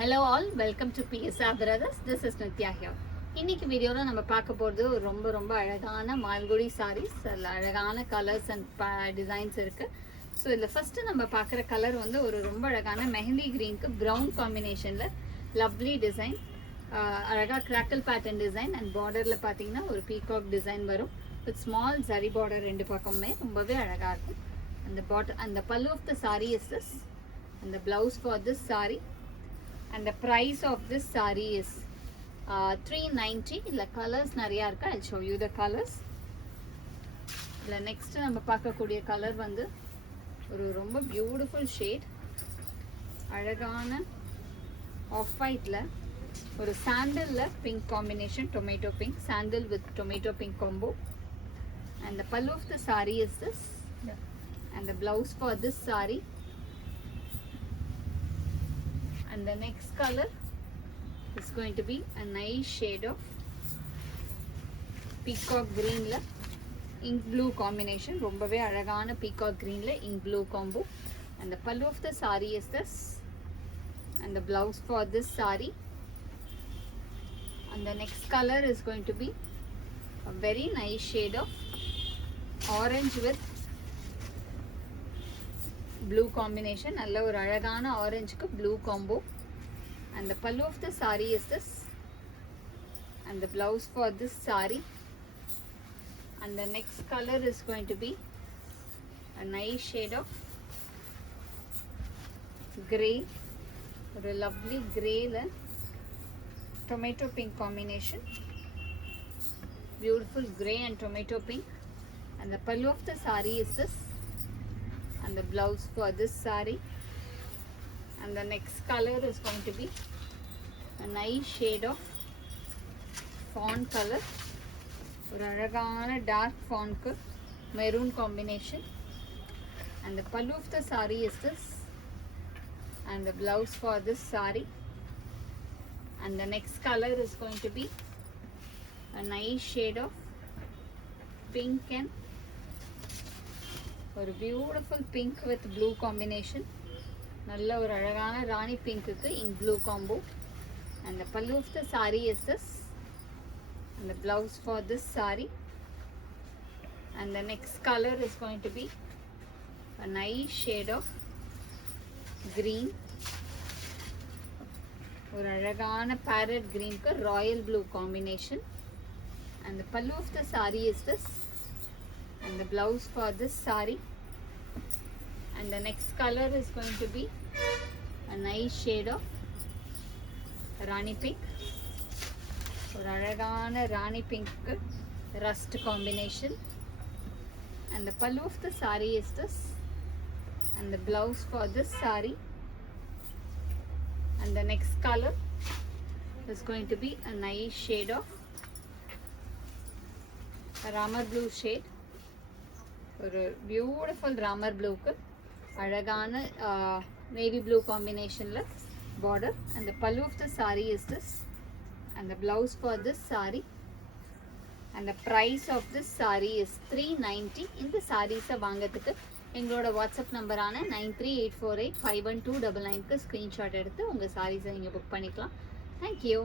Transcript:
Hello all, welcome to PSR Brothers. This is Nitya here. இன்னைக்கு வீடியோல நம்ம பார்க்க போறது ரொம்ப அழகான மால்குடி sarees. அதுல அழகான கலர்ஸ் அண்ட் டிசைன்ஸ் இருக்கு. ஸோ இதில் ஃபர்ஸ்ட் நம்ம பார்க்குற கலர் வந்து ஒரு ரொம்ப அழகான மெஹந்தி கிரீனுக்கு ப்ரௌன் காம்பினேஷன்ல லவ்லி டிசைன், அழகா கிராக்கல் பேட்டர்ன் டிசைன் அண்ட் பார்டர்ல பார்த்தீங்கன்னா ஒரு பீகாக் டிசைன் வரும் வித் ஸ்மால் ஜரி பார்டர் ரெண்டு பக்கமுமே ரொம்பவே அழகா இருக்கும். அந்த pallu of the saree is this and the blouse for this saree. And the price of this saree is 390. The colors nariya irukku. I'll show you the colors. The next நம்ம பார்க்கக்கூடிய கலர் வந்து ஒரு ரொம்ப பியூட்டிஃபுல் ஷேட், அழகான off ஒயிட்ல ஒரு சாண்டல்ல pink combination, tomato pink, sandal with tomato pink combo. And the pallu of the saree is this, and the blouse for this saree. And the next color is going to be a nice shade of peacock green la ink blue combination, rombave alagana peacock green la ink blue combo. And the pallu of the saree is this, and the blouse for this saree. And the next color is going to be a very nice shade of orange with blue combination, நல்ல ஒரு அழகான ஆரஞ்சுக்கு blue combo. And the pallu of the saree is this, and the blouse for this saree. And the next color is going to be a nice shade of grey, ஒரு lovely grey la tomato pink combination, beautiful grey and tomato pink. And the pallu of the saree is this, and the blouse for this saree. And the next color is going to be a nice shade of fawn color, ஒரு அழகான dark fawn க்கு maroon combination. And the pallu of the saree is this, and the blouse for this saree. And the next color is going to be a nice shade of pink and ஒரு beautiful pink with blue combination, நல்ல ஒரு அழகான ராணி பிங்க்குக்கு ink blue combo. And the pallu of the saree is this, and the blouse for this saree. And the next color is going to be a nice shade of green, ஒரு அழகான parrot greenக்கு royal blue combination. And the pallu of the saree is this, and the blouse for this saree. And the next color is going to be a nice shade of rani pink, or alagana rani pink rust combination. And the pallu of the saree is this, and the blouse for this saree. And the next color is going to be a nice shade of ramar blue shade, ஒரு beautiful Ramar ப்ளூக்கு அழகான navy blue காம்பினேஷனில் border. அந்த pallu of the saree is this, and the blouse for this saree. And the price of this saree is 390. இந்த சாரீஸை வாங்கிறதுக்கு எங்களோட வாட்ஸ்அப் நம்பரான 9384851299க்கு ஸ்க்ரீன்ஷாட் எடுத்து உங்கள் சாரீஸை நீங்கள் புக் பண்ணிக்கலாம். தேங்க்யூ.